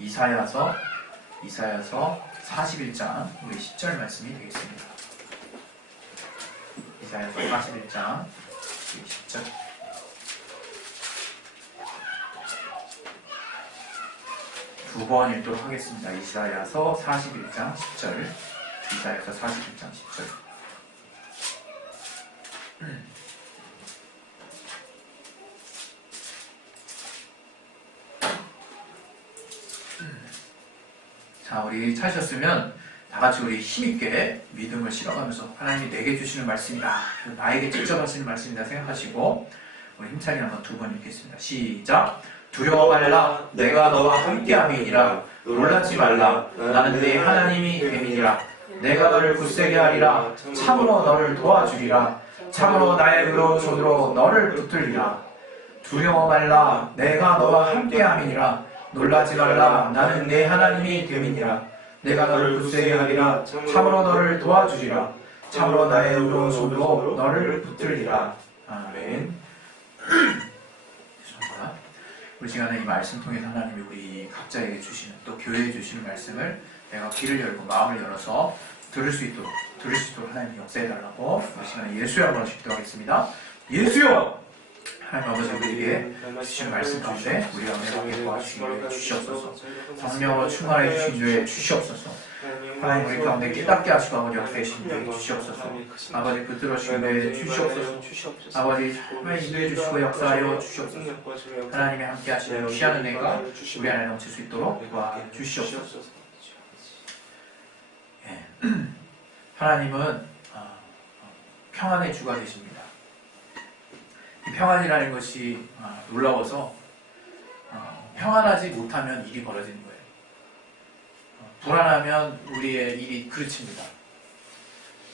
이사야서 41장 우리 10절 말씀이 되겠습니다. 이사야서 41장 우리 10절. 두 번 읽도록 하겠습니다. 이사야서 41장 10절. 이사야서 41장 10절. 자, 우리 찾으셨으면 다같이 우리 힘있게 믿음을 실어가면서 하나님이 내게 주시는 말씀이다, 나에게 직접 하시는 말씀이다 생각하시고 우리 힘차게 한번 두 번 읽겠습니다. 시작. 두려워 말라, 내가 너와 함께함이니라. 놀라지 말라, 나는 네 하나님이 됨이니라. 내가 너를 굳세게 하리라. 참으로 너를 도와주리라. 참으로 나의 의로우손으로 너를 붙들리라. 두려워 말라, 내가 너와 함께함이니라. 놀라지 말라, 나는 네 하나님이 됨이니라. 내가 너를 굳세게 하리라. 참으로 너를 도와주리라. 참으로 나의 의로우손으로 너를 붙들리라. 아멘. 죄송합니다. 우리 시간에 이 말씀 통해서 하나님이 우리 각자에게 주시는, 또 교회에 주시는 말씀을 내가 귀를 열고 마음을 열어서 들을 수 있도록 하나님이 역사해달라고 우리 시간에 예수여 한번 기도하겠습니다. 예수여! 하나님 아버지, 우리에게 주시는 말씀 가운데 우리가 은혜받게 도와주시기를 주시옵소서. 성령으로 충만해 주신 주에 주시옵소서. 하나님 우리 가운데 깨닫게 하시고 아버지 역사하신 주에 주시옵소서. 아버지 붙들어주신 주에 주시옵소서. 아버지 정말 인도해 주시고 역사하여 주시옵소서. 하나님이 함께 하시는 귀한 은혜가 우리 안에 넘칠 수 있도록 도와주시옵소서. 예. 하나님은 평안의 주가 되십니다. 이 평안이라는 것이 놀라워서 평안하지 못하면 일이 벌어지는 거예요. 불안하면 우리의 일이 그르칩니다.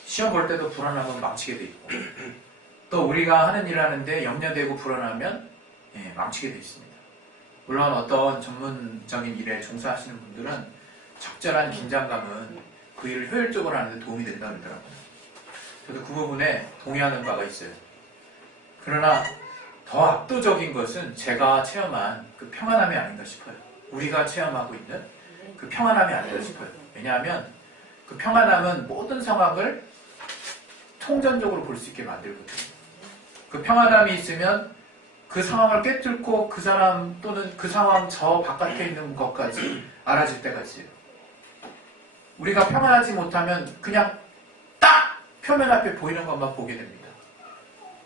시험 볼 때도 불안하면 망치게 돼 있고, 또 우리가 하는 일을 하는데 염려되고 불안하면 망치게 돼 있습니다. 물론 어떤 전문적인 일에 종사하시는 분들은 적절한 긴장감은 그 일을 효율적으로 하는 데 도움이 된다고 그러더라고요. 저도 그 부분에 동의하는 바가 있어요. 그러나 더 압도적인 것은 제가 체험한 그 평안함이 아닌가 싶어요. 우리가 체험하고 있는 그 평안함이 아닌가 싶어요. 왜냐하면 그 평안함은 모든 상황을 통전적으로 볼 수 있게 만들거든요. 그 평안함이 있으면 그 상황을 꿰뚫고 그 사람 또는 그 상황 저 바깥에 있는 것까지 알아질 때가 있어요. 우리가 평안하지 못하면 그냥 딱 표면 앞에 보이는 것만 보게 됩니다.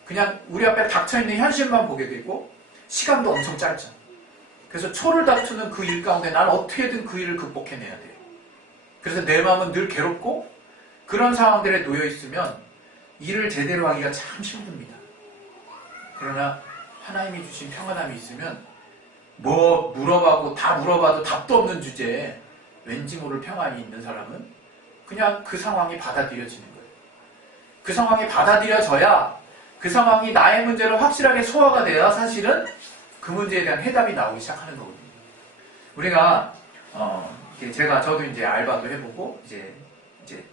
그냥 우리 앞에 닥쳐있는 현실만 보게 되고 시간도 엄청 짧죠. 그래서 초를 다투는 그 일 가운데 난 어떻게든 그 일을 극복해내야 돼요. 그래서 내 마음은 늘 괴롭고 그런 상황들에 놓여있으면 일을 제대로 하기가 참 힘듭니다. 그러나 하나님이 주신 평안함이 있으면 뭐 다 물어봐도 답도 없는 주제에 왠지 모를 평안이 있는 사람은 그냥 그 상황이 받아들여지는 거예요. 그 상황이 받아들여져야 그 상황이 나의 문제로 확실하게 소화가 돼야 사실은 그 문제에 대한 해답이 나오기 시작하는 거거든요. 우리가 저도 이제 알바도 해보고 이제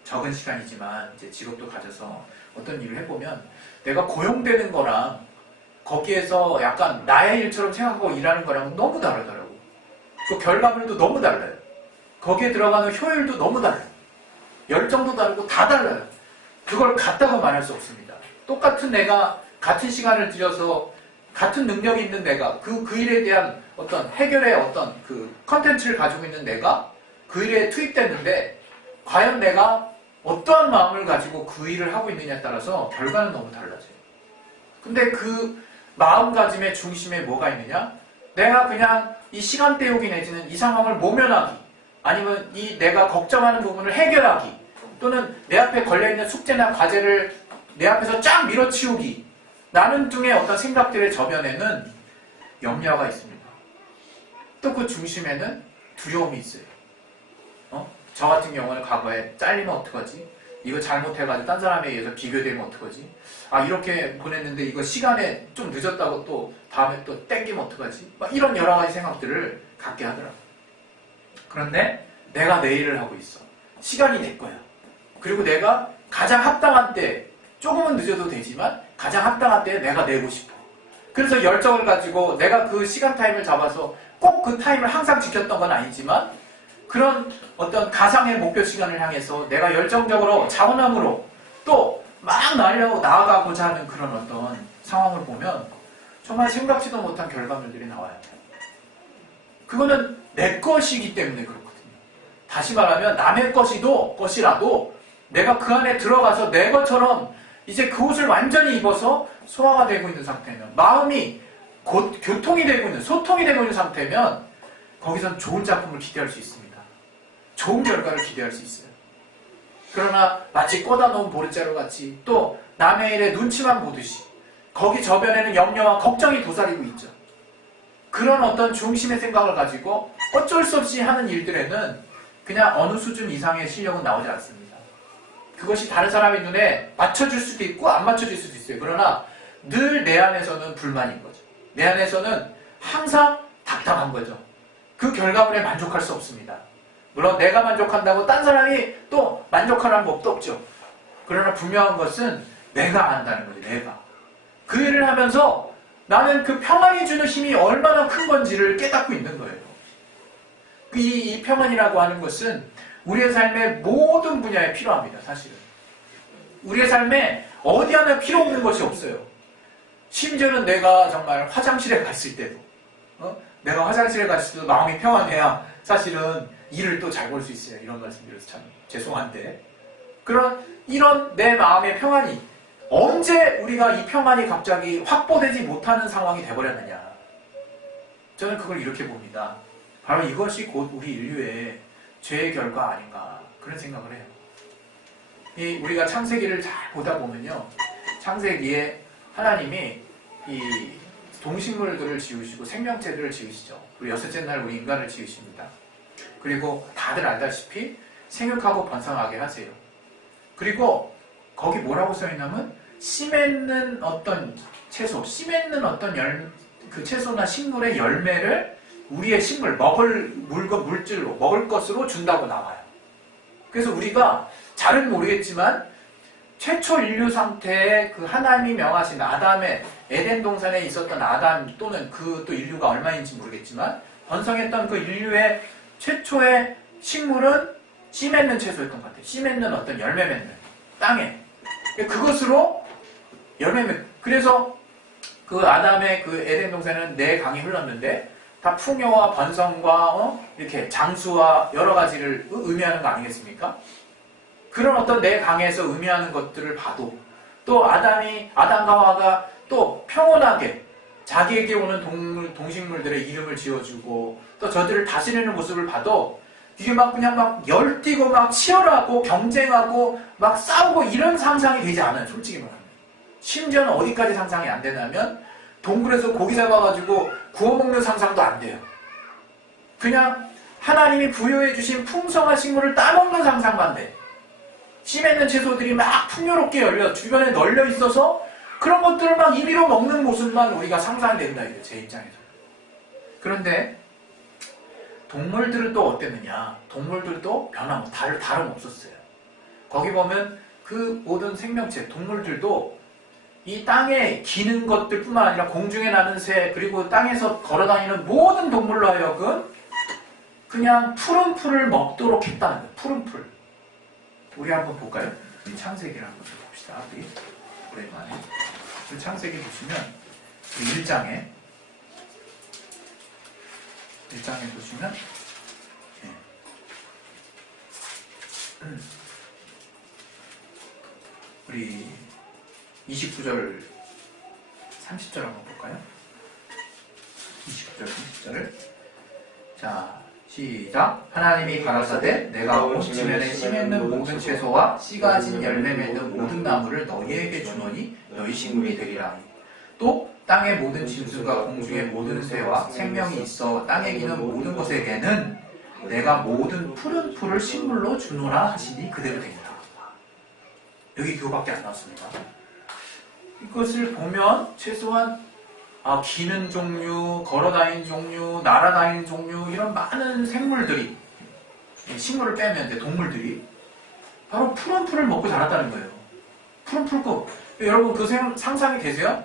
적은 시간이지만 이제 직업도 가져서 어떤 일을 해보면 내가 고용되는 거랑 거기에서 약간 나의 일처럼 생각하고 일하는 거랑 너무 다르더라고. 그 결과물도 너무 달라요. 거기에 들어가는 효율도 너무 달라요. 열정도 다르고 다 달라요. 그걸 같다고 말할 수 없습니다. 똑같은 내가 같은 시간을 들여서 같은 능력이 있는 내가 그 일에 대한 어떤 해결의 어떤 그 컨텐츠를 가지고 있는 내가 그 일에 투입됐는데 과연 내가 어떠한 마음을 가지고 그 일을 하고 있느냐에 따라서 결과는 너무 달라져요. 근데 그 마음가짐의 중심에 뭐가 있느냐? 내가 그냥 이 시간 때우기 내지는 이 상황을 모면하기, 아니면 이 내가 걱정하는 부분을 해결하기, 또는 내 앞에 걸려있는 숙제나 과제를 내 앞에서 쫙 밀어치우기, 나는 중에 어떤 생각들의 저변에는 염려가 있습니다. 또 그 중심에는 두려움이 있어요. 저 같은 경우는 과거에 잘리면 어떡하지? 이거 잘못해가지고 딴 사람에 의해서 비교되면 어떡하지? 이렇게 보냈는데 이거 시간에 좀 늦었다고 또 다음에 또 땡기면 어떡하지? 막 이런 여러 가지 생각들을 갖게 하더라고요. 그런데 내가 내 일을 하고 있어. 시간이 내 거야. 그리고 내가 가장 합당한 때, 조금은 늦어도 되지만 가장 합당한 때에 내가 내고 싶어. 그래서 열정을 가지고 내가 그 시간 타임을 잡아서 꼭 그 타임을 항상 지켰던 건 아니지만 그런 어떤 가상의 목표 시간을 향해서 내가 열정적으로 자원함으로 또 막 나아가고자 하는 그런 어떤 상황을 보면 정말 생각지도 못한 결과물들이 나와요. 그거는 내 것이기 때문에 그렇거든요. 다시 말하면 남의 것이라도 내가 그 안에 들어가서 내 것처럼 이제 그 옷을 완전히 입어서 소화가 되고 있는 상태면, 마음이 곧 교통이 되고 있는, 소통이 되고 있는 상태면 거기선 좋은 작품을 기대할 수 있습니다. 좋은 결과를 기대할 수 있어요. 그러나 마치 꽂아 놓은 보릿자루 같이 또 남의 일에 눈치만 보듯이 거기 저변에는 염려와 걱정이 도사리고 있죠. 그런 어떤 중심의 생각을 가지고 어쩔 수 없이 하는 일들에는 그냥 어느 수준 이상의 실력은 나오지 않습니다. 그것이 다른 사람의 눈에 맞춰줄 수도 있고 안 맞춰줄 수도 있어요. 그러나 늘 내 안에서는 불만인 거죠. 내 안에서는 항상 답답한 거죠. 그 결과물에 만족할 수 없습니다. 물론 내가 만족한다고 딴 사람이 또 만족하라는 법도 없죠. 그러나 분명한 것은 내가 안다는 거죠. 내가. 그 일을 하면서 나는 그 평안이 주는 힘이 얼마나 큰 건지를 깨닫고 있는 거예요. 이 평안이라고 하는 것은 우리의 삶의 모든 분야에 필요합니다. 사실은. 우리의 삶에 어디 하나 필요 없는 것이 없어요. 심지어는 내가 정말 화장실에 갔을 때도 내가 화장실에 갔을 때도 마음이 평안해야 사실은 일을 또 잘 볼 수 있어요. 이런 말씀드려서 참 죄송한데 이런 내 마음의 평안이 언제 우리가 이 평안이 갑자기 확보되지 못하는 상황이 돼버렸느냐. 저는 그걸 이렇게 봅니다. 바로 이것이 곧 우리 인류의 죄의 결과 아닌가 그런 생각을 해요. 우리가 창세기를 잘 보다 보면요. 창세기에 하나님이 이 동식물들을 지으시고 생명체들을 지으시죠. 그리고 여섯째 날 우리 인간을 지으십니다. 그리고 다들 알다시피 생육하고 번성하게 하세요. 그리고 거기 뭐라고 써있냐면 씨 맺는 어떤 채소, 씨 맺는 어떤 그 채소나 식물의 열매를 우리의 식물, 먹을 물질로, 먹을 것으로 준다고 나와요. 그래서 우리가 잘은 모르겠지만 최초 인류 상태의 그 하나님이 명하신 아담의 에덴 동산에 있었던 아담 또는 그 또 인류가 얼마인지 모르겠지만 번성했던 그 인류의 최초의 식물은 씨 맺는 채소였던 것 같아요. 씨 맺는 어떤 열매 맺는 땅에 그것으로 열매 맺는 그래서 그 아담의 그 에덴 동산에는 네 강이 흘렀는데 다 풍요와 번성과 이렇게 장수와 여러 가지를 의미하는 거 아니겠습니까? 그런 어떤 내 강에서 의미하는 것들을 봐도 또 아담과 하와가 또 평온하게 자기에게 오는 동식물들의 이름을 지어주고 또 저들을 다스리는 모습을 봐도 이게 막 그냥 막 열띠고 막 치열하고 경쟁하고 막 싸우고 이런 상상이 되지 않아요. 솔직히 말하면. 심지어는 어디까지 상상이 안 되냐면 동굴에서 고기 잡아가지고 구워 먹는 상상도 안 돼요. 그냥 하나님이 부여해 주신 풍성한 식물을 따먹는 상상만 돼. 씨 맺는 채소들이 막 풍요롭게 열려 주변에 널려 있어서 그런 것들을 막 임의로 먹는 모습만 우리가 상상이 된다 이거예요. 제 입장에서. 그런데 동물들은 또 어땠느냐? 동물들도 변함없 다름없었어요. 거기 보면 그 모든 생명체, 동물들도 이 땅에 기는 것들 뿐만 아니라 공중에 나는 새 그리고 땅에서 걸어다니는 모든 동물로 하여금 그냥 푸른 풀을 먹도록 했다는 거예요. 푸른 풀. 우리 한번 볼까요? 우리 창세기를 한번 봅시다. 우리 오랜만에. 우리 창세기 보시면 1장에 보시면 우리 29절 30절 한번 볼까요? 29절 30절을 자 시작. 하나님이 가라사대 내가 온 지면에 씨 맺는 모든 채소와 씨 가진 열매 맺는 모든 나무를 너희에게 주노니 너희 식물이 되리라. 또 땅의 모든 짐승과 공중의 모든 새와 생명이 있어 땅에 기는 모든 것에게는 내가 모든 푸른 풀을 식물로 주노라 하시니 그대로 되니라. 여기 그거밖에 안 나왔습니다. 이것을 보면 최소한 기는 종류, 걸어다니는 종류, 날아다니는 종류 이런 많은 생물들이 식물을 빼면 이제 동물들이 바로 푸른 풀을 먹고 자랐다는 거예요. 푸른 풀국. 여러분 그 상상이 되세요?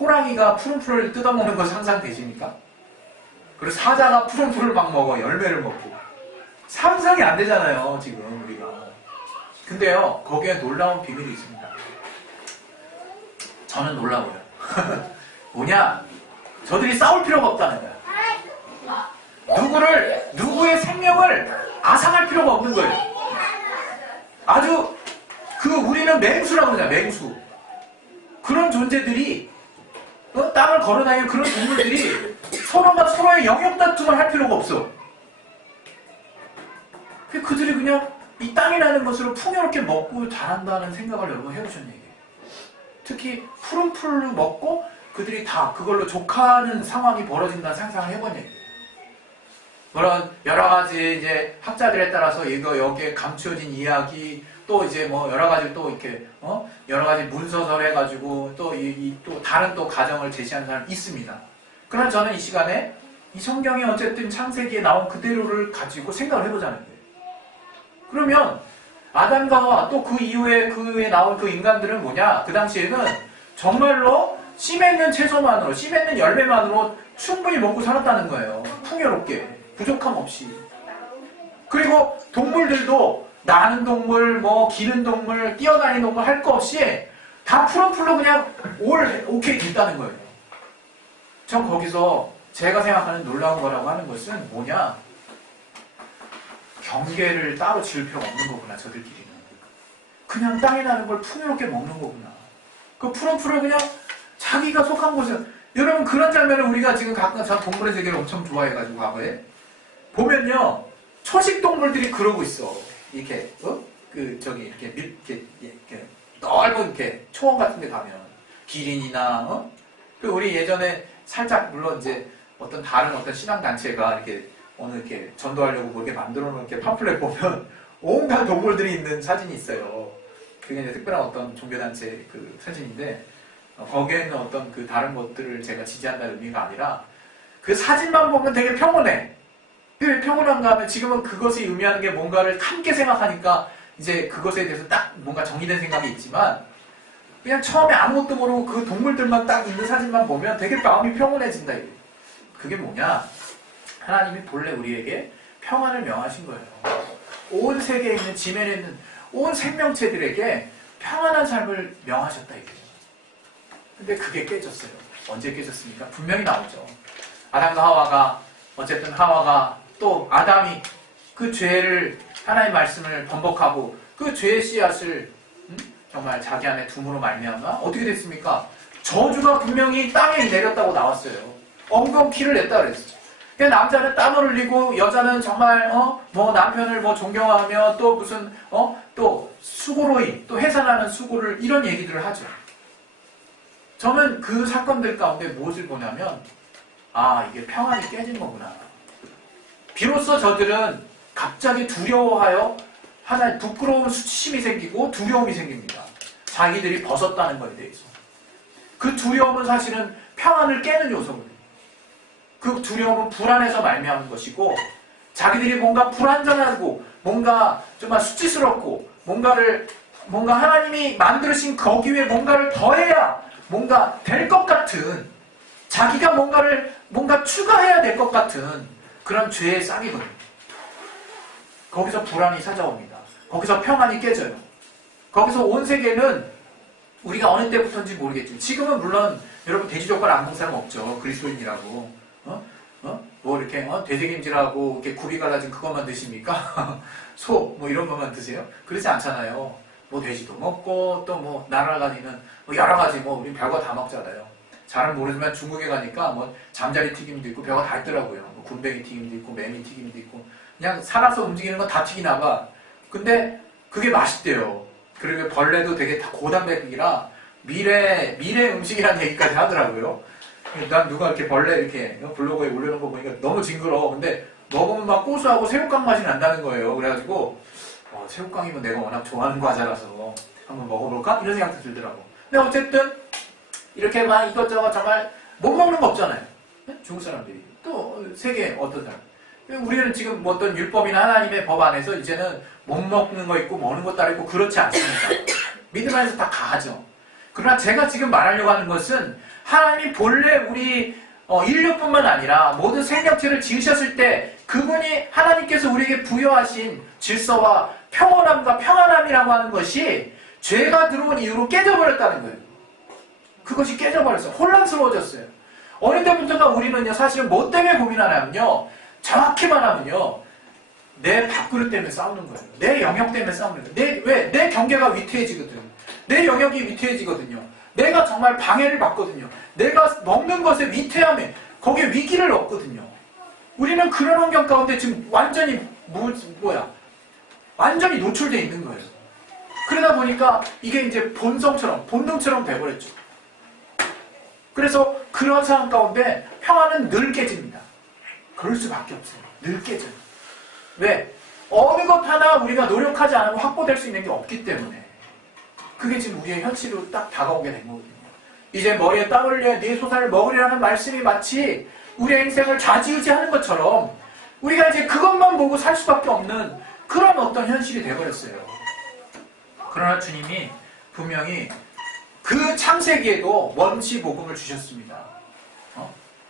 호랑이가 푸른 풀을 뜯어먹는 거 상상되십니까? 그리고 사자가 푸른 풀을 막 먹어. 열매를 먹고. 상상이 안 되잖아요, 지금 우리가. 근데요, 거기에 놀라운 비밀이 있습니다. 저는 놀라워요. 뭐냐? 저들이 싸울 필요가 없다는 거야. 누구의 생명을 앗아갈 필요가 없는 거예요. 아주, 우리는 맹수라고 그러잖아, 맹수. 그런 존재들이, 땅을 걸어다니는 그런 동물들이 서로가 서로의 영역 다툼을 할 필요가 없어. 그들이 그냥 이 땅이라는 것으로 풍요롭게 먹고 자란다는 생각을 여러분 해보셨냐고요. 특히 푸른 풀로 먹고 그들이 다 그걸로 족하는 상황이 벌어진다는 상상을 해보냐고요. 그런 여러 가지 이제 학자들에 따라서 여기에 감추어진 이야기 또 이제 뭐 여러 가지 또 이렇게 여러 가지 문서설 해가지고 또 또 다른 또 가정을 제시하는 사람이 있습니다. 그러나 저는 이 시간에 이 성경이 어쨌든 창세기에 나온 그대로를 가지고 생각을 해보자는 거예요. 그러면 아담과 하와 또 그 이후에 그에 나온 그 인간들은 뭐냐? 그 당시에는 정말로 씨 맺는 채소만으로 씨 맺는 열매만으로 충분히 먹고 살았다는 거예요. 풍요롭게 부족함 없이. 그리고 동물들도 나는 동물, 뭐 기는 동물, 뛰어다니는 동물 할 거 없이 다 푸른 풀로 그냥 오케이 됐다는 거예요. 전 거기서 제가 생각하는 놀라운 거라고 하는 것은 뭐냐? 경계를 따로 지을 필요가 없는 거구나, 저들끼리는. 그냥 땅에 나는 걸 풍요롭게 먹는 거구나. 그 푸른 풀을 그냥 자기가 속한 곳은, 여러분 그런 장면을 우리가 지금 가끔 전 동물의 세계를 엄청 좋아해가지고 과거에 보면요, 초식 동물들이 그러고 있어. 이렇게 이렇게 넓은 이렇게 초원 같은 데 가면 기린이나 우리 예전에 살짝 물론 이제 어떤 다른 어떤 신앙 단체가 이렇게 오늘 이렇게 전도하려고 뭐 이렇게 만들어 놓은 이렇게 팜플렛 보면 온갖 동물들이 있는 사진이 있어요. 그게 이제 특별한 어떤 종교단체 그 사진인데 거기에 있는 어떤 그 다른 것들을 제가 지지한다는 의미가 아니라 그 사진만 보면 되게 평온해. 왜 평온한가 하면 지금은 그것이 의미하는 게 뭔가를 함께 생각하니까 이제 그것에 대해서 딱 뭔가 정의된 생각이 있지만 그냥 처음에 아무것도 모르고 그 동물들만 딱 있는 사진만 보면 되게 마음이 평온해진다. 그게 뭐냐? 하나님이 본래 우리에게 평안을 명하신 거예요. 온 세계에 있는 지면에 있는 온 생명체들에게 평안한 삶을 명하셨다 이거예요. 근데 그게 깨졌어요. 언제 깨졌습니까? 분명히 나오죠. 아담과 하와가 어쨌든 하와가 또 아담이 그 죄를 하나님의 말씀을 번복하고 그 죄의 씨앗을 정말 자기 안에 둠으로 말미암아 어떻게 됐습니까? 저주가 분명히 땅에 내렸다고 나왔어요. 엉겅퀴를 냈다 그랬어요. 남자는 땀을 흘리고 여자는 정말 뭐 남편을 뭐 존경하며 또 무슨 또 수고로이 또 해산하는 수고를 이런 얘기들을 하죠. 저는 그 사건들 가운데 무엇을 보냐면 이게 평안이 깨진 거구나. 비로소 저들은 갑자기 두려워하여 하나의 부끄러운 수치심이 생기고 두려움이 생깁니다. 자기들이 벗었다는 것에 대해서. 그 두려움은 사실은 평안을 깨는 요소거든요. 그 두려움은 불안에서 말미암은 것이고 자기들이 뭔가 불안정하고 뭔가 정말 수치스럽고 뭔가 하나님이 만드신 거기 위에 뭔가를 더해야 뭔가 될 것 같은 자기가 뭔가 추가해야 될 것 같은 그런 죄의 싹이거든요. 거기서 불안이 찾아옵니다. 거기서 평안이 깨져요. 거기서 온 세계는 우리가 어느 때부터인지 모르겠지만 지금은 물론 여러분 돼지족발 안 먹는 사람 없죠. 그리스도인이라고. 뭐 이렇게 되새김질하고 이렇게 굽이 갈라진 그것만 드십니까? 소 뭐 이런 것만 드세요? 그렇지 않잖아요. 뭐 돼지도 먹고 또 뭐 날아다니는 뭐 여러 가지 뭐 우린 별거 다 먹잖아요. 잘은 모르지만 중국에 가니까 뭐 잠자리 튀김도 있고 별거 다 있더라고요. 뭐 군뱅이 튀김도 있고 매미 튀김도 있고 그냥 살아서 움직이는 건 다 튀기나 봐. 근데 그게 맛있대요. 그리고 벌레도 되게 다 고단백이라 미래 음식이라는 얘기까지 하더라고요. 난 누가 이렇게 벌레 이렇게 블로그에 올려놓은 거 보니까 너무 징그러워. 근데 먹으면 막 고소하고 새우깡 맛이 난다는 거예요. 그래가지고 새우깡이면 내가 워낙 좋아하는 과자라서 한번 먹어볼까? 이런 생각도 들더라고. 근데 어쨌든 이렇게 막 이것저것 정말 못 먹는 거 없잖아요. 중국 사람들이. 또 세계 어떤 사람. 우리는 지금 뭐 어떤 율법이나 하나님의 법 안에서 이제는 못 먹는 거 있고 먹는 거 따로 있고 그렇지 않습니다. 믿음 안에서 다 가하죠. 그러나 제가 지금 말하려고 하는 것은 하나님이 본래 우리 인류뿐만 아니라 모든 생명체를 지으셨을 때 그분이 하나님께서 우리에게 부여하신 질서와 평온함과 평안함이라고 하는 것이 죄가 들어온 이후로 깨져버렸다는 거예요. 그것이 깨져버렸어요. 혼란스러워졌어요. 어린 때부터가 우리는요, 사실은 뭐 때문에 고민하냐면요, 정확히 말하면요, 내 밥그릇 때문에 싸우는 거예요. 내 영역 때문에 싸우는 거예요. 내 경계가 위태해지거든요. 내 영역이 위태해지거든요. 내가 정말 방해를 받거든요. 내가 먹는 것에 위태함에 거기에 위기를 얻거든요. 우리는 그런 환경 가운데 지금 완전히 완전히 노출되어 있는 거예요. 그러다 보니까 이게 이제 본능처럼 돼버렸죠. 그래서 그런 상황 가운데 평화는 늘 깨집니다. 그럴 수밖에 없어요. 늘 깨져요. 왜? 어느 것 하나 우리가 노력하지 않으면 확보될 수 있는 게 없기 때문에. 그게 지금 우리의 현실로 딱 다가오게 된 거거든요. 이제 머리에 땀 흘려 네 소산을 먹으리라는 말씀이 마치 우리의 인생을 좌지우지하는 것처럼 우리가 이제 그것만 보고 살 수밖에 없는 그런 어떤 현실이 돼버렸어요. 그러나 주님이 분명히 그 창세기에도 원시 복음을 주셨습니다.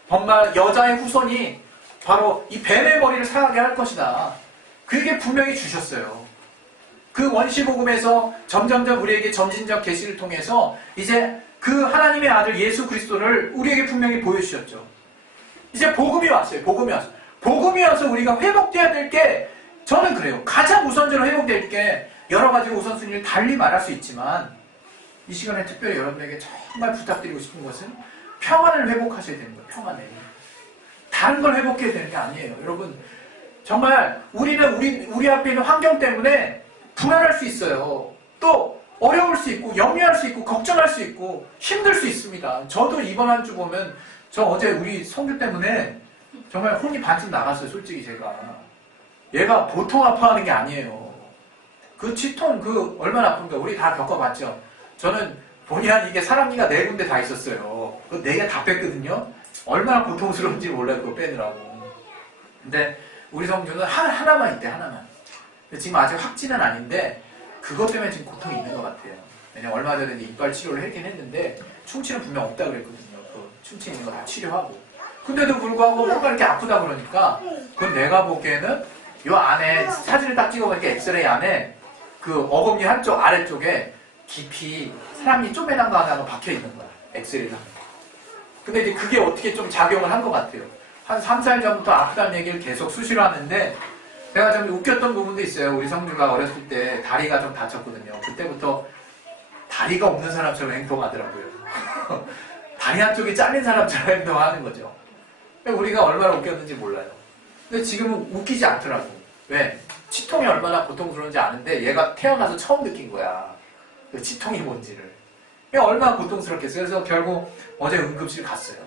정말 여자의 후손이 바로 이 뱀의 머리를 상하게 할 것이다. 그게 분명히 주셨어요. 그 원시 복음에서 점점점 우리에게 점진적 계시를 통해서 이제 그 하나님의 아들 예수 그리스도를 우리에게 분명히 보여주셨죠. 이제 복음이 왔어요. 복음이 와서 우리가 회복돼야 될 게 저는 그래요. 가장 우선적으로 회복될 게 여러 가지 우선순위를 달리 말할 수 있지만 이 시간에 특별히 여러분에게 정말 부탁드리고 싶은 것은 평안을 회복하셔야 되는 거예요. 평안을. 다른 걸 회복해야 되는 게 아니에요. 여러분 정말 우리는 우리 앞에 있는 환경 때문에 불안할 수 있어요. 또 어려울 수 있고 염려할 수 있고 걱정할 수 있고 힘들 수 있습니다. 저도 이번 한 주 보면 저 어제 우리 성규 때문에 정말 혼이 반쯤 나갔어요. 솔직히 제가. 얘가 보통 아파하는 게 아니에요. 그 치통 얼마나 아픈가 우리 다 겪어봤죠. 저는 본의 아니게 이게 사랑니가 4군데 다 있었어요. 그 4개 다 뺐거든요. 얼마나 고통스러운지 몰라요. 그거 빼느라고. 근데 우리 성규는 하나만 있대. 하나만. 지금 아직 확진은 아닌데 그것 때문에 지금 고통이 있는 것 같아요. 왜냐면 얼마 전에 이빨 치료를 하긴 했는데 충치는 분명 없다 그랬거든요. 그 충치 있는 거 다 치료하고. 근데도 불구하고 뭔가 이렇게 아프다 그러니까 그건 내가 보기에는 요 안에 사진을 딱 찍어보니까 엑스레이 안에 그 어금니 한쪽 아래쪽에 깊이 사람이 쪼매난 거 하나가 박혀 있는 거야. 엑스레이를. 근데 이제 그게 어떻게 좀 작용을 한 것 같아요. 한 3, 4일 전부터 아프다는 얘기를 계속 수시로 하는데 제가 좀 웃겼던 부분도 있어요. 우리 성주가 어렸을 때 다리가 좀 다쳤거든요. 그때부터 다리가 없는 사람처럼 행동하더라고요. 다리 한쪽이 잘린 사람처럼 행동하는 거죠. 우리가 얼마나 웃겼는지 몰라요. 근데 지금은 웃기지 않더라고. 왜? 치통이 얼마나 고통스러운지 아는데 얘가 태어나서 처음 느낀 거야. 그 치통이 뭔지를. 얼마나 고통스럽겠어요. 그래서 결국 어제 응급실 갔어요.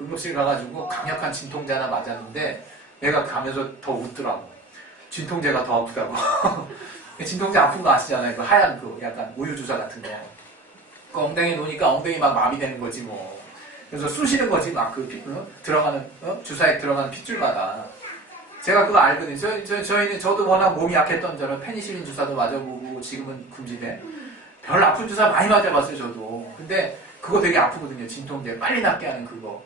응급실 가가지고 강력한 진통제 하나 맞았는데 얘가 가면서 더 웃더라고. 진통제가 더 아프다고. 진통제 아픈 거 아시잖아요. 그 하얀 약간 우유주사 같은 거. 그 엉덩이에 놓으니까 엉덩이 막 마비되는 거지 뭐. 그래서 쑤시는 거지 막 들어가는 주사에 들어가는 핏줄마다. 제가 그거 알거든요. 저도 워낙 몸이 약했던 저는 페니실린 주사도 맞아보고 지금은 금지돼. 별 아픈 주사 많이 맞아봤어요 저도. 근데 그거 되게 아프거든요. 진통제 빨리 낫게 하는 그거.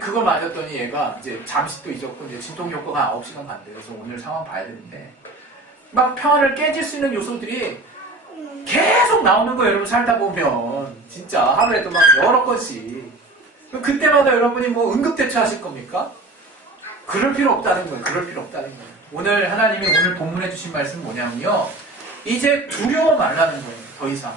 그걸 맞았더니 얘가 이제 잠시 또 잊었고 이제 진통 효과가 9시간 간대요. 그래서 오늘 상황 봐야 되는데 막 평화를 깨질 수 있는 요소들이 계속 나오는 거예요. 여러분 살다 보면 진짜 하루에도 막 여러 건씩. 그때마다 여러분이 뭐 응급대처 하실 겁니까? 그럴 필요 없다는 거예요. 그럴 필요 없다는 거예요. 오늘 하나님이 오늘 본문에 주신 말씀은 뭐냐면요. 이제 두려워 말라는 거예요. 더 이상.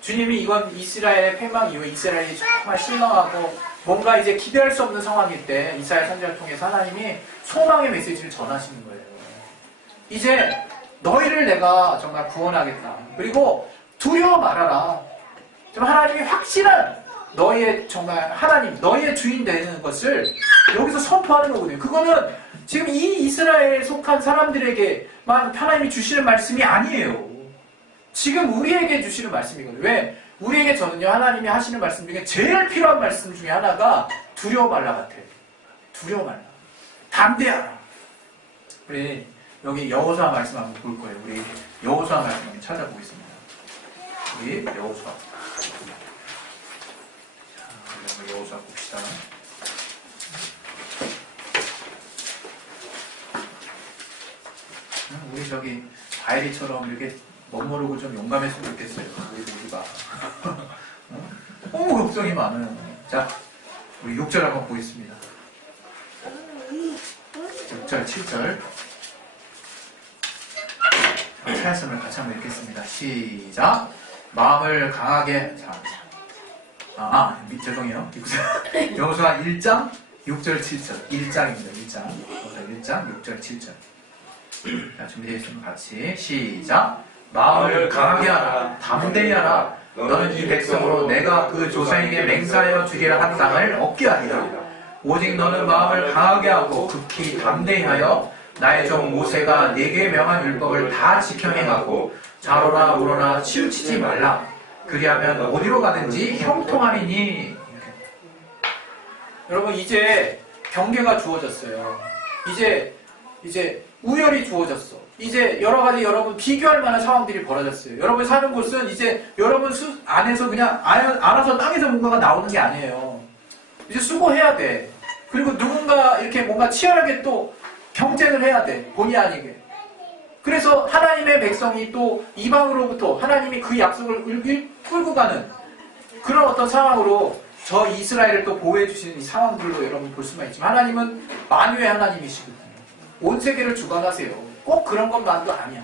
주님이 이건 이스라엘의 패망 이후에 이스라엘이 정말 실망하고 뭔가 이제 기대할 수 없는 상황일 때 이사야 선지자를 통해서 하나님이 소망의 메시지를 전하시는 거예요. 이제 너희를 내가 정말 구원하겠다. 그리고 두려워 말아라. 좀 하나님이 확실한 너희의 정말 하나님, 너희의 주인 되는 것을 여기서 선포하는 거거든요. 그거는 지금 이 이스라엘에 속한 사람들에게만 하나님이 주시는 말씀이 아니에요. 지금 우리에게 주시는 말씀이거든요. 왜? 우리에게 저는요, 하나님이 하시는 말씀 중에 제일 필요한 말씀 중에 하나가 두려워 말라 같아요. 두려워 말라. 담대하라. 우리 여기 여호수아 말씀 한번 볼 거예요. 우리 여호수아 말씀 한번 찾아보겠습니다. 우리 여호수아. 자, 여호수아 봅시다. 우리 저기 바이리처럼 이렇게 멋모르고 좀 용감했으면 좋겠어요. 우리가 너무 걱정이 많아요. 자, 우리 6절 한번 보겠습니다. 6절, 7절 차였음을 같이 한번 읽겠습니다. 시작. 마음을 강하게 죄송해요. 여호수아 1장 6절 7절 1장입니다. 1장 6절 7절 자, 준비되어 있으면 같이 시작. 마음을 강하게 하라, 담대히 하라. 너는 이 백성으로 내가 그 조상에게 맹세하여 주기로 한 땅을 얻게 하리라. 오직 너는 마음을 강하게 하고 극히 담대히 하여 나의 종 모세가 네게 명한 율법을 다 지켜 행하고 좌로나 우로나 치우치지 말라. 그리하면 어디로 가든지 형통하리니. 여러분, 이제 경계가 주어졌어요. 이제 우열이 주어졌어. 이제 여러 가지 여러분 비교할 만한 상황들이 벌어졌어요. 여러분 사는 곳은 이제 여러분 안에서 그냥 알아서 땅에서 뭔가가 나오는 게 아니에요. 이제 수고해야 돼. 그리고 누군가 이렇게 뭔가 치열하게 또 경쟁을 해야 돼. 본의 아니게. 그래서 하나님의 백성이 또 이방으로부터 하나님이 그 약속을 끌고 가는 그런 어떤 상황으로 저 이스라엘을 또 보호해 주시는 이 상황들로 여러분 볼 수만 있지만, 하나님은 만유의 하나님이시거든요. 온 세계를 주관하세요. 꼭 그런 것만도 아니야.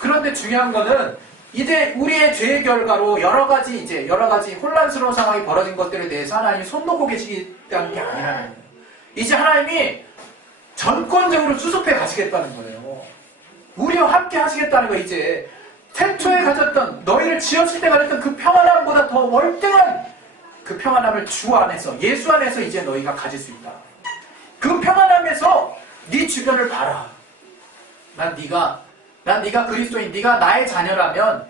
그런데 중요한 거는 이제 우리의 죄의 결과로 여러 가지 혼란스러운 상황이 벌어진 것들에 대해서 하나님이 손 놓고 계시다는 게 아니라는 거예요. 이제 하나님이 전권적으로 수습해 가시겠다는 거예요. 우리와 함께 하시겠다는 거예요. 이제 태초에 가졌던, 너희를 지었을 때 가졌던 그 평안함보다 더 월등한 그 평안함을 주 안에서, 예수 안에서 이제 너희가 가질 수 있다. 그 평안함에서 네 주변을 봐라. 난 네가 그리스도인, 네가 나의 자녀라면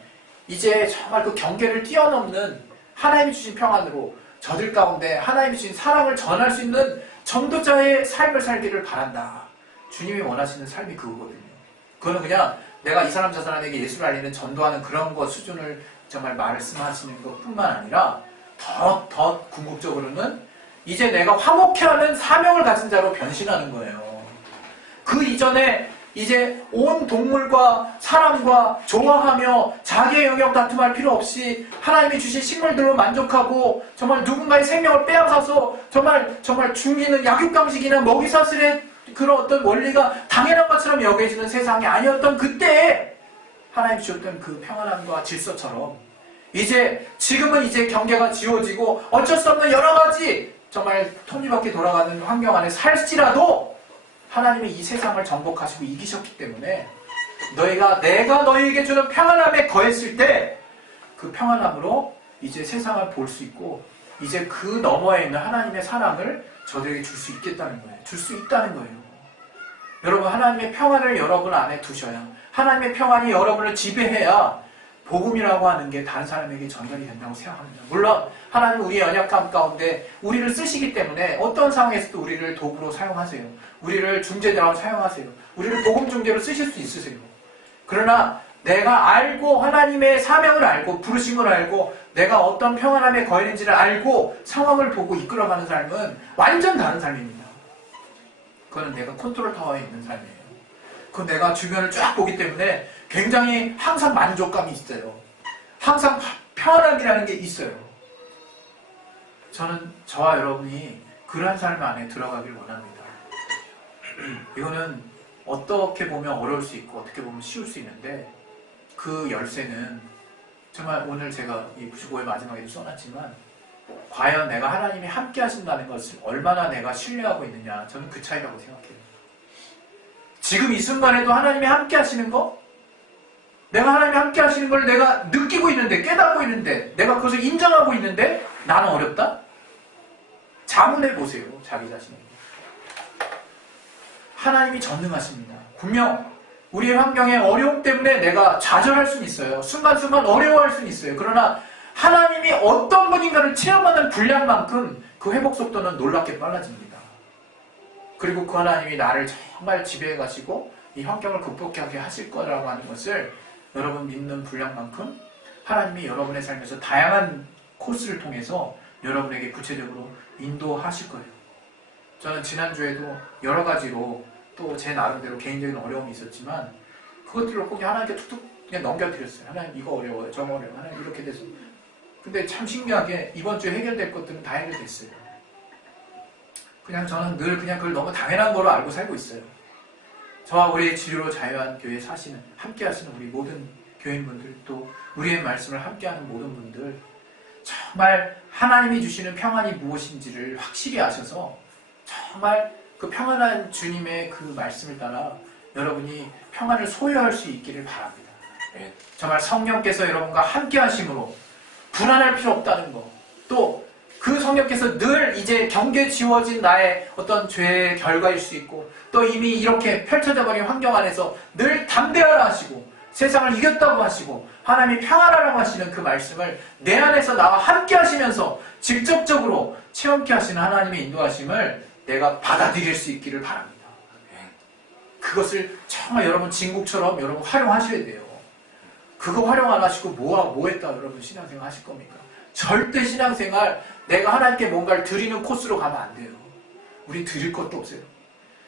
이제 정말 그 경계를 뛰어넘는 하나님이 주신 평안으로 저들 가운데 하나님이 주신 사랑을 전할 수 있는 전도자의 삶을 살기를 바란다. 주님이 원하시는 삶이 그거거든요. 그거는 그냥 내가 이 사람 저 사람에게 예수를 알리는 전도하는 그런 것 수준을 정말 말씀하시는 것뿐만 아니라 더 궁극적으로는 이제 내가 화목해하는 사명을 가진 자로 변신하는 거예요. 그 이전에 이제 온 동물과 사람과 조화하며 자기의 영역 다툼할 필요 없이 하나님이 주신 식물들로 만족하고 정말 누군가의 생명을 빼앗아서 정말 죽이는 약육강식이나 먹이사슬의 그런 어떤 원리가 당연한 것처럼 여겨지는 세상이 아니었던 그때에 하나님이 주셨던 그 평안함과 질서처럼 지금은 이제 경계가 지워지고 어쩔 수 없는 여러 가지 정말 톱니바퀴 돌아가는 환경 안에 살지라도 하나님이 이 세상을 정복하시고 이기셨기 때문에 내가 너희에게 주는 평안함에 거했을 때 그 평안함으로 이제 세상을 볼 수 있고 이제 그 너머에 있는 하나님의 사랑을 저들에게 줄 수 있겠다는 거예요. 줄 수 있다는 거예요. 여러분, 하나님의 평안을 여러분 안에 두셔야, 하나님의 평안이 여러분을 지배해야 복음이라고 하는 게 다른 사람에게 전달이 된다고 생각합니다. 물론 하나님은 우리의 연약함 가운데 우리를 쓰시기 때문에 어떤 상황에서도 우리를 도구로 사용하세요. 우리를 중재자로 사용하세요. 우리를 복음 중재로 쓰실 수 있으세요. 그러나 내가 알고 하나님의 사명을 알고 부르심을 알고 내가 어떤 평안함에 거했는지를 알고 상황을 보고 이끌어가는 삶은 완전 다른 삶입니다. 그거는 내가 컨트롤 타워에 있는 삶이에요. 그건 내가 주변을 쫙 보기 때문에 굉장히 항상 만족감이 있어요. 항상 평안함이라는 게 있어요. 저는 저와 여러분이 그러한 삶 안에 들어가길 원합니다. 이거는 어떻게 보면 어려울 수 있고 어떻게 보면 쉬울 수 있는데 그 열쇠는 정말 오늘 제가 이 95의 마지막에도 써놨지만 과연 내가 하나님이 함께 하신다는 것을 얼마나 내가 신뢰하고 있느냐, 저는 그 차이라고 생각해요. 지금 이 순간에도 하나님이 함께 하시는 거? 내가 하나님이 함께 하시는 걸 내가 느끼고 있는데, 깨닫고 있는데, 내가 그것을 인정하고 있는데 나는 어렵다? 자문해 보세요, 자기 자신에게. 하나님이 전능하십니다. 분명 우리의 환경의 어려움 때문에 내가 좌절할 수는 있어요. 순간순간 어려워할 수는 있어요. 그러나 하나님이 어떤 분인가를 체험하는 분량만큼 그 회복 속도는 놀랍게 빨라집니다. 그리고 그 하나님이 나를 정말 지배해 가시고 이 환경을 극복하게 하실 거라고 하는 것을 여러분 믿는 분량만큼 하나님이 여러분의 삶에서 다양한 코스를 통해서 여러분에게 구체적으로 인도하실 거예요. 저는 지난주에도 여러 가지로 또 제 나름대로 개인적인 어려움이 있었지만 그것들을 꼭 하나님께 툭툭 그냥 넘겨드렸어요. 하나님 이거 어려워요. 저거 어려워요. 하나님 이렇게 돼서. 근데 참 신기하게 이번 주에 해결될 것들은 다 해결됐어요. 그냥 저는 늘 그냥 그걸 너무 당연한 거로 알고 살고 있어요. 저와 우리의 진리로 자유한 교회에 사시는, 함께 하시는 우리 모든 교인분들, 또 우리의 말씀을 함께하는 모든 분들, 정말 하나님이 주시는 평안이 무엇인지를 확실히 아셔서 정말 그 평안한 주님의 그 말씀을 따라 여러분이 평안을 소유할 수 있기를 바랍니다. 정말 성령께서 여러분과 함께 하심으로 불안할 필요 없다는 거, 또 그 성령께서 늘 이제 경계 지워진 나의 어떤 죄의 결과일 수 있고, 또 이미 이렇게 펼쳐져 버린 환경 안에서 늘 담대하라 하시고 세상을 이겼다고 하시고 하나님이 평안하라고 하시는 그 말씀을 내 안에서 나와 함께 하시면서 직접적으로 체험케 하시는 하나님의 인도하심을 내가 받아들일 수 있기를 바랍니다. 그것을 정말 여러분 진국처럼 여러분 활용하셔야 돼요. 그거 활용 안 하시고 뭐 했다 여러분 신앙생활 하실 겁니까? 절대 신앙생활 내가 하나님께 뭔가를 드리는 코스로 가면 안 돼요. 우리 드릴 것도 없어요.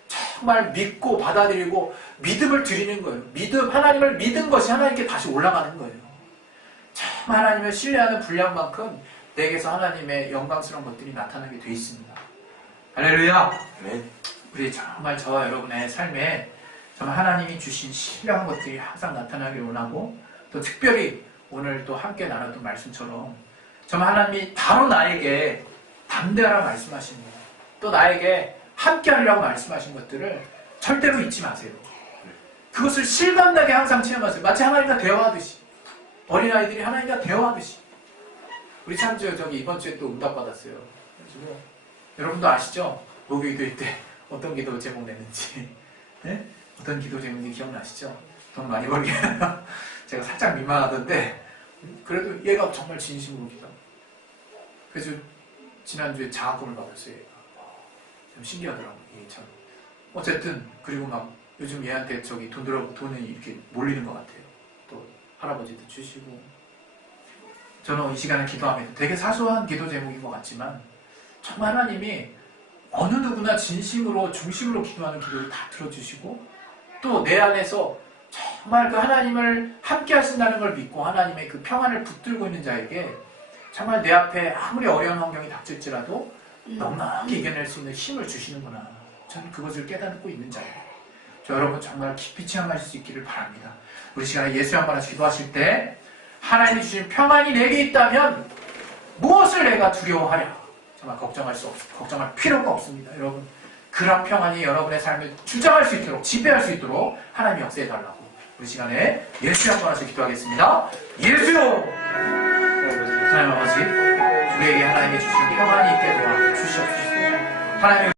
정말 믿고 받아들이고 믿음을 드리는 거예요. 하나님을 믿은 것이 하나님께 다시 올라가는 거예요. 참 하나님을 신뢰하는 분량만큼 내게서 하나님의 영광스러운 것들이 나타나게 돼 있습니다. 할렐루야. 네. 우리 정말 저와 여러분의 삶에 정말 하나님이 주신 신령한 것들이 항상 나타나길 원하고, 또 특별히 오늘 또 함께 나눴던 말씀처럼 정말 하나님이 바로 나에게 담대하라 말씀하신 것, 또 나에게 함께 하리라고 말씀하신 것들을 절대로 잊지 마세요. 그것을 실감나게 항상 체험하세요. 마치 하나님과 대화하듯이, 어린아이들이 하나님과 대화하듯이. 우리 참저 이번 주에 또 응답 받았어요. 그래가지고 여러분도 아시죠? 목요일 때 어떤 기도 제목 냈는지, 네? 어떤 기도 제목인지 기억나시죠? 돈 많이 벌게 제가 살짝 민망하던데 그래도 얘가 정말 진심으로 기도하고, 그래서 지난주에 장학금을 받았어요. 얘가. 참 신기하더라고요. 이게 참. 어쨌든 그리고 막 요즘 얘한테 돈이 이렇게 몰리는 것 같아요. 또 할아버지도 주시고. 저는 이 시간에 기도하면서 되게 사소한 기도 제목인 것 같지만 정말 하나님이 어느 누구나 진심으로 중심으로 기도하는 기도를 다 들어주시고, 또 내 안에서 정말 그 하나님을 함께 하신다는 걸 믿고 하나님의 그 평안을 붙들고 있는 자에게 정말 내 앞에 아무리 어려운 환경이 닥칠지라도 넉넉히 이겨낼 수 있는 힘을 주시는구나. 저는 그것을 깨닫고 있는 자예요. 저 여러분 정말 깊이 체험하실 수 있기를 바랍니다. 우리 시간에 예수 한 번 하시 기도하실 때 하나님이 주신 평안이 내게 있다면 무엇을 내가 두려워하랴? 정말 걱정할 필요가 없습니다. 여러분, 그런 평안이 여러분의 삶을 주장할 수 있도록, 지배할 수 있도록 하나님이 역사해달라고 우리 시간에 예수 한 번 하시 기도하겠습니다. 예수! 하나님 아버지, 우리에게 하나님이 주신 평안이 있게 도와주시옵소서. 하나님